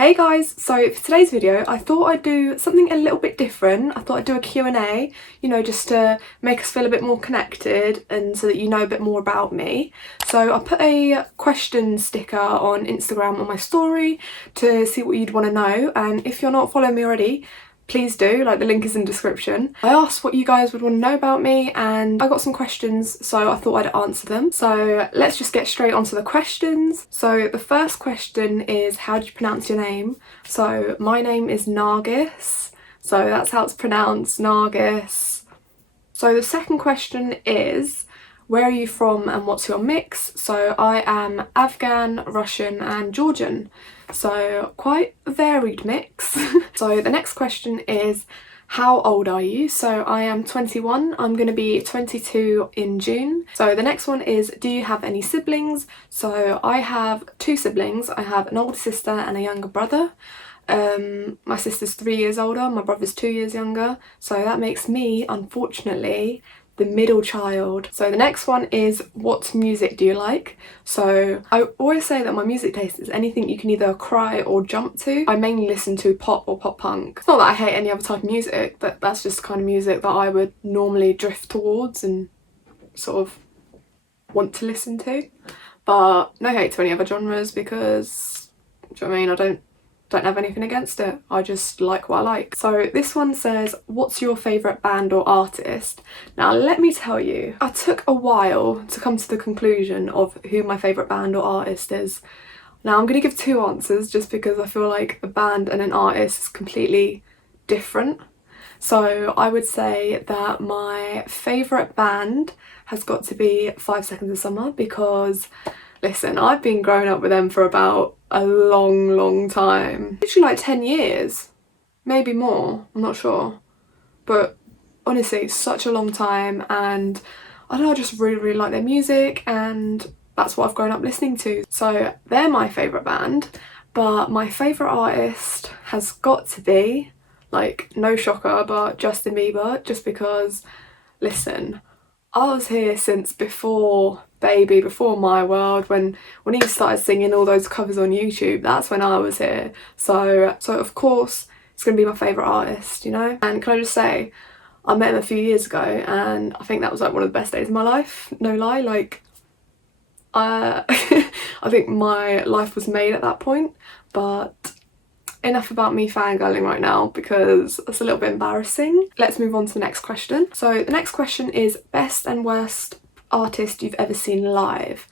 Hey guys, so for today's video I thought I'd do something a little bit different. I thought I'd do a Q&A, just to make us feel a bit more connected and so that you know a bit more about me. So I put a question sticker on Instagram on my story to see what you'd want to know, and if you're not following me already, please do, the link is in the description. I asked what you guys would want to know about me and I got some questions, so I thought I'd answer them. So let's just get straight onto the questions. So the first question is, how do you pronounce your name? So my name is Nargis, so that's how it's pronounced, Nargis. So the second question is, where are you from and what's your mix? So I am Afghan, Russian and Georgian. So quite a varied mix. So the next question is, how old are you? So I am 21, I'm going to be 22 in June. So the next one is, do you have any siblings? So I have two siblings. I have an older sister and a younger brother. My sister's 3 years older, my brother's 2 years younger. So that makes me, unfortunately, the middle child. So the next one is, what music do you like? So I always say that my music taste is anything you can either cry or jump to. I mainly listen to pop or pop punk. It's not that I hate any other type of music, but that's just the kind of music that I would normally drift towards and sort of want to listen to. But no hate to any other genres, because, do you know what I mean? I don't have anything against it, I just like what I like. So this one says, what's your favourite band or artist? Now let me tell you, I took a while to come to the conclusion of who my favourite band or artist is. Now I'm going to give two answers just because I feel like a band and an artist is completely different. So I would say that my favourite band has got to be 5 Seconds of Summer, because listen, I've been growing up with them for about a long time. Literally like 10 years, maybe more, I'm not sure. But honestly, such a long time, and I don't know, I just really like their music and that's what I've grown up listening to. So they're my favourite band, but my favourite artist has got to be, no shocker, but Justin Bieber, just because, listen, I was here since before Baby, before My World, when he started singing all those covers on YouTube. That's when I was here. So of course it's gonna be my favourite artist, And can I just say, I met him a few years ago and I think that was one of the best days of my life, no lie. I think my life was made at that point. But enough about me fangirling right now, because it's a little bit embarrassing. Let's move on to the next question. So the next question is, best and worst artist you've ever seen live?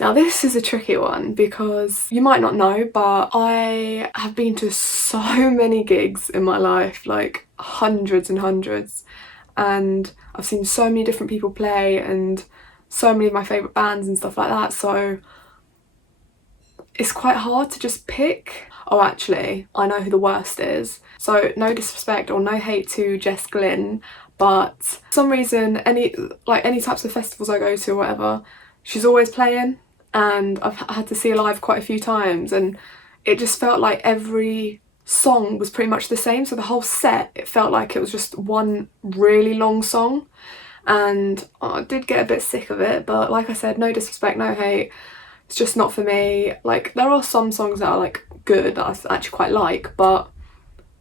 Now this is a tricky one, because you might not know, but I have been to so many gigs in my life, hundreds and hundreds, and I've seen so many different people play and so many of my favourite bands and stuff like that, so it's quite hard to just pick. Oh, actually, I know who the worst is. So no disrespect or no hate to Jess Glynn, but for some reason, any types of festivals I go to or whatever, she's always playing, and I've had to see her live quite a few times, and it just felt like every song was pretty much the same. So the whole set, it felt like it was just one really long song, and I did get a bit sick of it. But like I said, no disrespect, no hate. It's just not for me. There are some songs that are good, that I actually quite like, but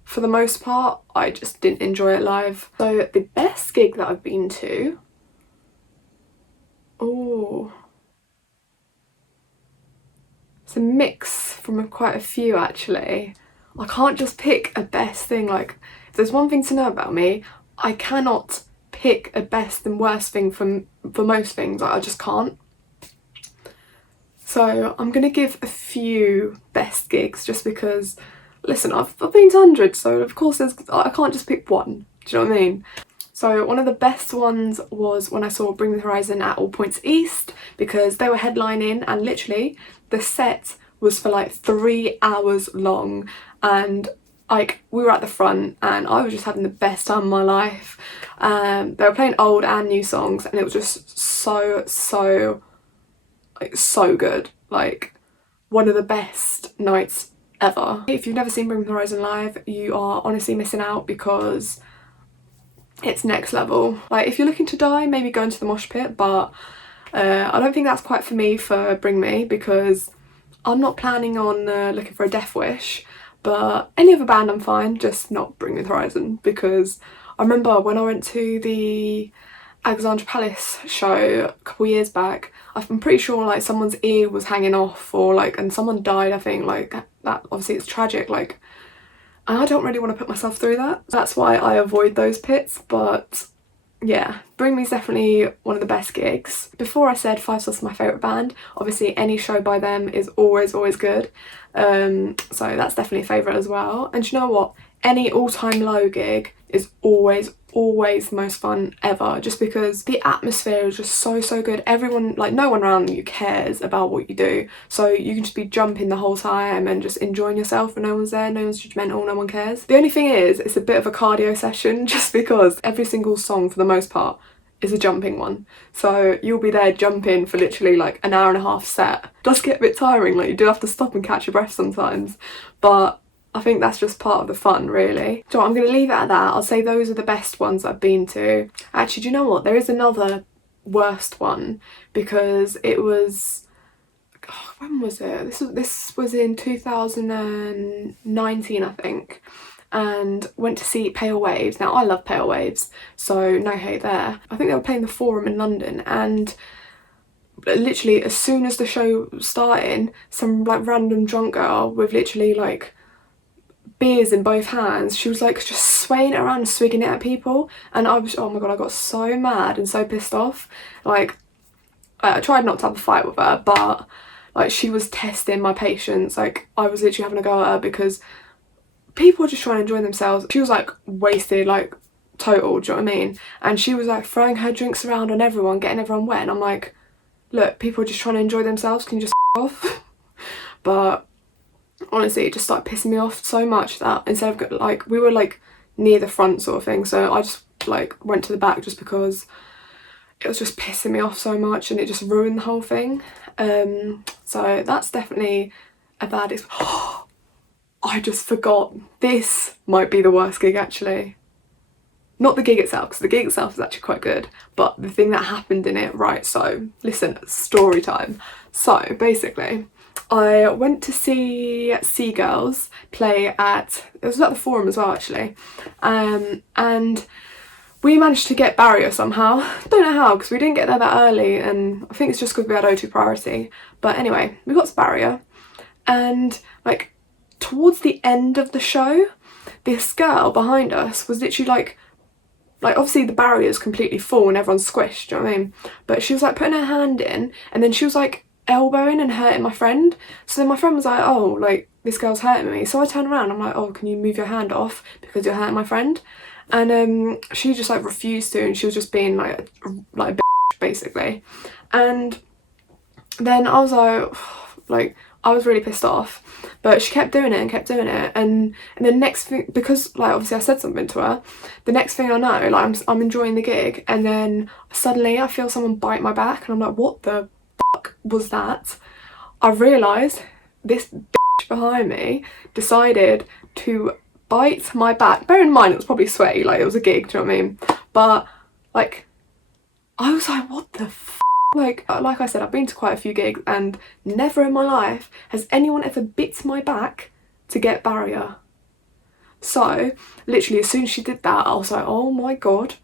for the most part I just didn't enjoy it live. So the best gig that I've been to, it's a mix from quite a few actually. I can't just pick a best thing. If there's one thing to know about me, I cannot pick a best and worst thing for most things. I just can't. So I'm gonna give a few best gigs just because, listen, I've been to hundreds, so of course I can't just pick one. Do you know what I mean? So one of the best ones was when I saw Bring the Horizon at All Points East, because they were headlining and literally the set was for 3 hours long, and we were at the front and I was just having the best time of my life. They were playing old and new songs and it was just so good. One of the best nights ever. If you've never seen Bring the Horizon live, you are honestly missing out, because it's next level. If you're looking to die, maybe go into the mosh pit, but I don't think that's quite for me for Bring Me, because I'm not planning on looking for a Death Wish, but any other band I'm fine, just not Bring Me the Horizon, because I remember when I went to the Alexandra Palace show a couple years back, I'm pretty sure like someone's ear was hanging off, or like, and someone died, I think, like that. Obviously it's tragic, like, and I don't really want to put myself through that. That's why I avoid those pits. But yeah, Bring Me's definitely one of the best gigs. Before I said Five Sauce is my favourite band, obviously any show by them is always good. So that's definitely a favourite as well. And you know what? Any All Time Low gig is always the most fun ever, just because the atmosphere is just so good. Everyone, like, no one around you cares about what you do, so you can just be jumping the whole time and just enjoying yourself when no one's there, no one's judgmental, no one cares. The only thing is, it's a bit of a cardio session, just because every single song for the most part is a jumping one, so you'll be there jumping for literally like an hour and a half set. It does get a bit tiring, like you do have to stop and catch your breath sometimes, but I think that's just part of the fun, really. So I'm going to leave it at that. I'll say those are the best ones I've been to. Actually, do you know what? There is another worst one, because it was... Oh, when was it? This was in 2019, I think. And went to see Pale Waves. Now, I love Pale Waves, so no hate there. I think they were playing the Forum in London, and literally as soon as the show started, some like random drunk girl with literally like beers in both hands, she was like just swaying it around and swigging it at people, and I was, oh my god, I got so mad and so pissed off. Like, I tried not to have a fight with her, but like she was testing my patience. Like, I was literally having a go at her because people were just trying to enjoy themselves. She was like wasted, like total, do you know what I mean? And she was like throwing her drinks around on everyone, getting everyone wet, and I'm like, look, people are just trying to enjoy themselves, can you just off? But honestly, it just started pissing me off so much that instead of, like, we were like near the front sort of thing, so I just like went to the back just because it was just pissing me off so much, and it just ruined the whole thing. So that's definitely a bad experience. I just forgot, this might be the worst gig actually. Not the gig itself, because the gig itself is actually quite good, but the thing that happened in it. Right, so listen, story time. So basically, I went to see Seagirls play at, it was at the Forum as well actually, and we managed to get Barrier somehow. Don't know how, because we didn't get there that early, and I think it's just because we had O2 priority. But anyway, we got to Barrier, and like towards the end of the show, this girl behind us was literally like obviously the barrier's completely full and everyone's squished, do you know what I mean? But she was like putting her hand in, and then she was like elbowing and hurting my friend. So then my friend was like, oh, like this girl's hurting me. So I turned around, I'm like, oh, can you move your hand off because you're hurting my friend? And she just like refused to, and she was just being like a bitch basically. And then I was like I was really pissed off, but she kept doing it, and the next thing, because like obviously I said something to her, the next thing I know, like I'm enjoying the gig, and then suddenly I feel someone bite my back, and I'm like, what the fuck was that? I realised this bitch behind me decided to bite my back. Bear in mind it was probably sweaty, like it was a gig, do you know what I mean? But like, I was like, what the f***? Like I said, I've been to quite a few gigs, and never in my life has anyone ever bit my back to get Barrier. So literally as soon as she did that, I was like, oh my god,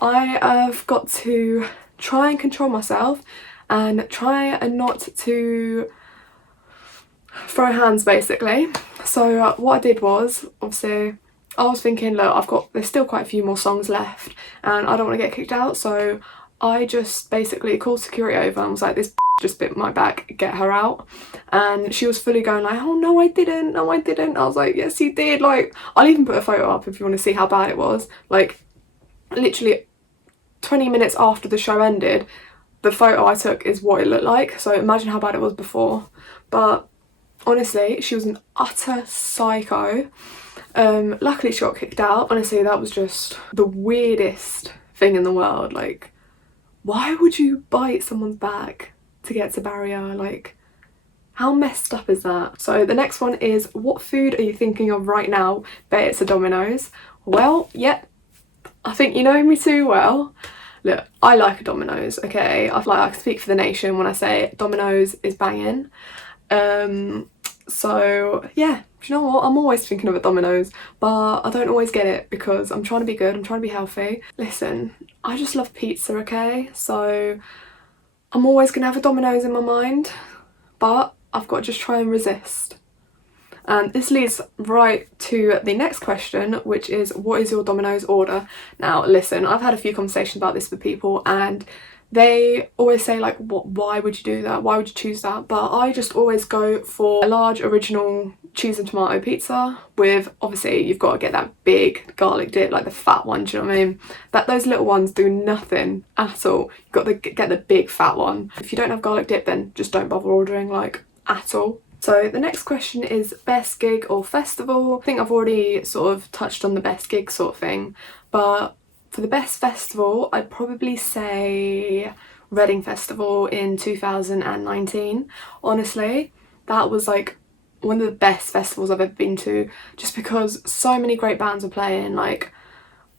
I have got to try and control myself and try and not to throw hands basically. So what I did was, obviously I was thinking, look, there's still quite a few more songs left and I don't want to get kicked out, so I just basically called security over and was like, this just bit my back, get her out. And she was fully going like, oh no I didn't, no I didn't. I was like, yes you did. Like, I'll even put a photo up if you want to see how bad it was. Like literally 20 minutes after the show ended, the photo I took is what it looked like, so imagine how bad it was before. But honestly, she was an utter psycho. Luckily she got kicked out. Honestly, that was just the weirdest thing in the world. Like, why would you bite someone's back to get to Barrier? Like, how messed up is that? So the next one is, what food are you thinking of right now? Bet it's a Domino's. Well, yep, I think you know me too well. Look, I like a Domino's, okay? I can speak for the nation when I say Domino's is banging. So yeah, do you know what? I'm always thinking of a Domino's, but I don't always get it because I'm trying to be good, I'm trying to be healthy. Listen, I just love pizza, okay? So I'm always gonna have a Domino's in my mind, but I've got to just try and resist. And this leads right to the next question, which is, what is your Domino's order? Now listen, I've had a few conversations about this with people and they always say like, what, why would you do that? Why would you choose that? But I just always go for a large original cheese and tomato pizza with, obviously you've got to get that big garlic dip, like the fat one, do you know what I mean? Those little ones do nothing at all. You've got to get the big fat one. If you don't have garlic dip, then just don't bother ordering, like, at all. So the next question is best gig or festival. I think I've already sort of touched on the best gig sort of thing, but for the best festival, I'd probably say Reading Festival in 2019. Honestly, that was like one of the best festivals I've ever been to, just because so many great bands were playing. Like,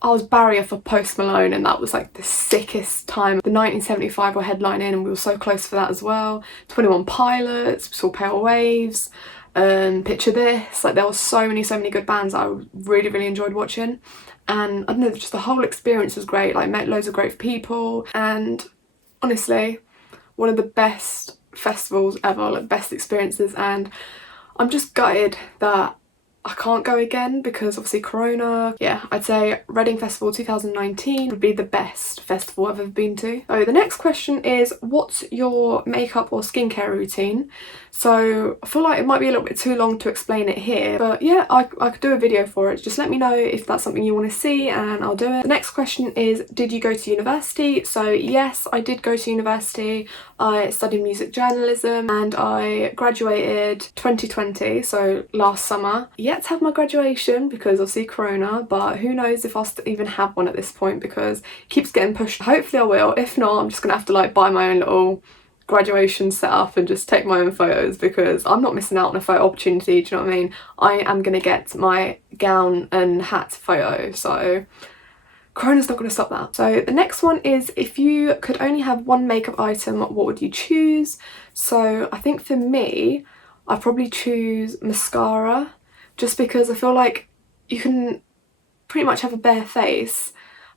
I was barrier for Post Malone and that was like the sickest time. The 1975 were headlining and we were so close for that as well. 21 Pilots, we saw Pale Waves, Picture This. Like, there were so many good bands that I really enjoyed watching. And I don't know, just the whole experience was great. Like, met loads of great people, and honestly, one of the best festivals ever, like best experiences. And I'm just gutted that I can't go again because obviously Corona. Yeah, I'd say Reading Festival 2019 would be the best festival I've ever been to. So the next question is, what's your makeup or skincare routine? So I feel like it might be a little bit too long to explain it here, but yeah, I could do a video for it. Just let me know if that's something you want to see and I'll do it. The next question is, did you go to university? So yes, I did go to university. I studied music journalism and I graduated 2020, so last summer. Yet to have my graduation because obviously Corona, but who knows if I'll even have one at this point because it keeps getting pushed. Hopefully I will. If not, I'm just gonna have to like buy my own little graduation set up and just take my own photos because I'm not missing out on a photo opportunity, do you know what I mean? I am gonna get my gown and hat photo, so Corona's not going to stop that. So the next one is, if you could only have one makeup item, what would you choose? So I think for me, I'd probably choose mascara, just because I feel like you can pretty much have a bare face,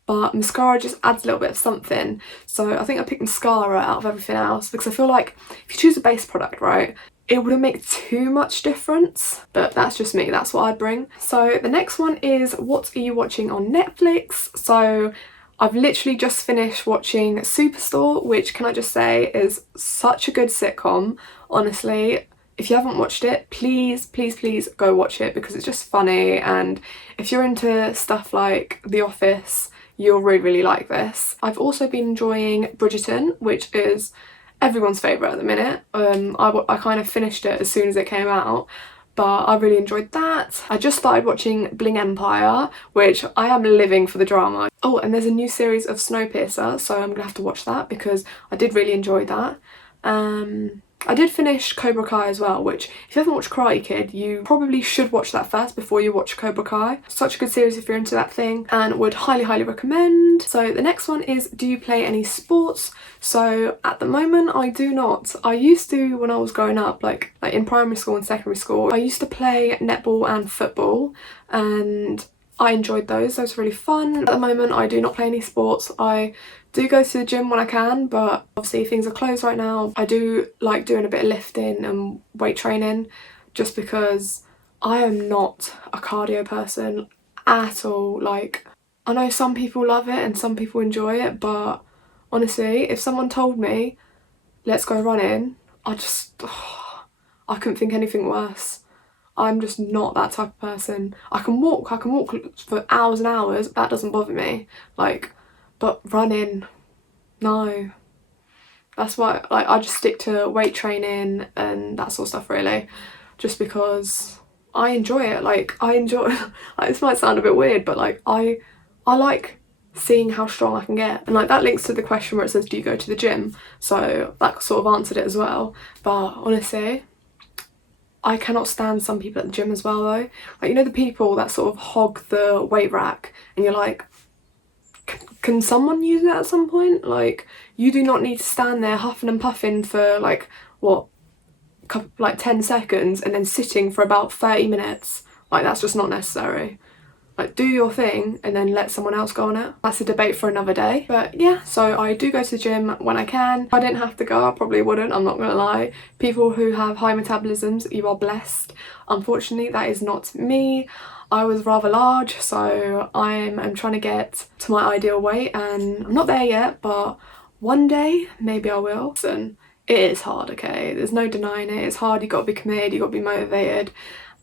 but mascara just adds a little bit of something. So I think I picked mascara out of everything else because I feel like if you choose a base product, right, it wouldn't make too much difference, but that's just me, that's what I'd bring. So the next one is, what are you watching on Netflix? So I've literally just finished watching Superstore, which, can I just say, is such a good sitcom. Honestly, if you haven't watched it, please go watch it because it's just funny, and if you're into stuff like The Office, you'll really like this. I've also been enjoying Bridgerton, which is everyone's favourite at the minute. I kind of finished it as soon as it came out, but I really enjoyed that. I just started watching Bling Empire, which I am living for the drama. Oh, and there's a new series of Snowpiercer, so I'm gonna have to watch that because I did really enjoy that. I did finish Cobra Kai as well, which if you haven't watched Karate Kid, you probably should watch that first before you watch Cobra Kai. Such a good series if you're into that thing, and would highly recommend. So the next one is, do you play any sports? So at the moment I do not. I used to when I was growing up, like in primary school and secondary school. I used to play netball and football and I enjoyed those. Those were really fun. At the moment I do not play any sports. I do go to the gym when I can, but obviously things are closed right now. I do like doing a bit of lifting and weight training just because I am not a cardio person at all. Like, I know some people love it and some people enjoy it, but honestly, if someone told me, let's go running, I couldn't think anything worse. I'm just not that type of person. I can walk for hours and hours, that doesn't bother me. Like, but running, no. That's why, like, I just stick to weight training and that sort of stuff really, just because I enjoy it. Like, I enjoy, like, this might sound a bit weird, but like, I like seeing how strong I can get. And like, that links to the question where it says, do you go to the gym? So that sort of answered it as well. But honestly, I cannot stand some people at the gym as well though. Like, you know, the people that sort of hog the weight rack and you're like, can someone use it at some point? Like, you do not need to stand there huffing and puffing for like, what, like 10 seconds and then sitting for about 30 minutes. Like, that's just not necessary. Like, do your thing and then let someone else go on it. That's a debate for another day. But yeah, so I do go to the gym when I can. If I didn't have to go, I probably wouldn't, I'm not gonna lie. People who have high metabolisms, you are blessed. Unfortunately, that is not me. I was rather large, so I'm trying to get to my ideal weight, and I'm not there yet, but one day maybe I will. And it is hard, okay? There's no denying it. It's hard, you gotta be committed, you gotta be motivated.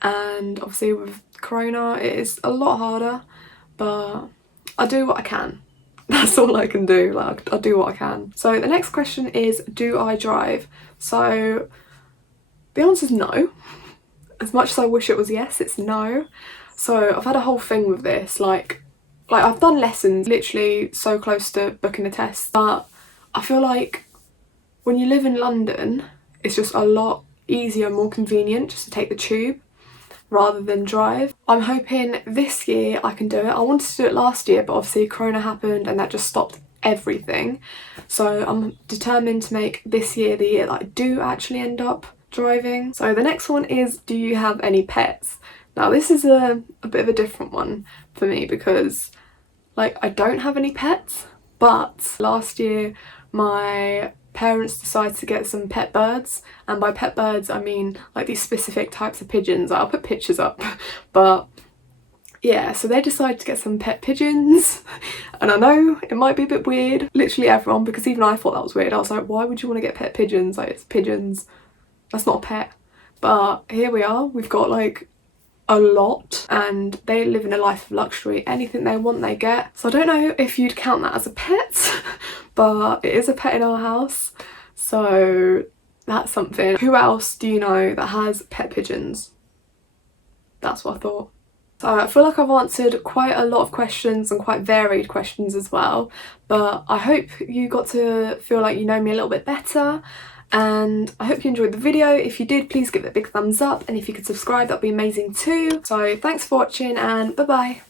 And obviously with Corona it is a lot harder, but I do what I can. That's all I can do. Like, I do what I can. So the next question is, do I drive? So the answer is no. As much as I wish it was yes, it's no. So I've had a whole thing with this, like I've done lessons literally so close to booking a test, but I feel like when you live in London it's just a lot easier and more convenient just to take the tube rather than drive. I'm hoping this year I can do it. I wanted to do it last year, but obviously Corona happened and that just stopped everything. So I'm determined to make this year the year that I do actually end up driving. So the next one is, do you have any pets? Now this is a bit of a different one for me because like I don't have any pets, but last year my parents decided to get some pet birds, and by pet birds I mean like these specific types of pigeons. I'll put pictures up, but yeah, so they decided to get some pet pigeons, and I know it might be a bit weird, literally everyone, because even I thought that was weird. I was like, why would you want to get pet pigeons? Like, it's pigeons, that's not a pet. But here we are, we've got like a lot, and they live in a life of luxury. Anything they want they get. So I don't know if you'd count that as a pet, but it is a pet in our house, so that's something. Who else do you know that has pet pigeons? That's what I thought. So I feel like I've answered quite a lot of questions and quite varied questions as well, but I hope you got to feel like you know me a little bit better, and I hope you enjoyed the video. If you did, please give it a big thumbs up, and if you could subscribe, that'd be amazing too. So thanks for watching, and bye bye.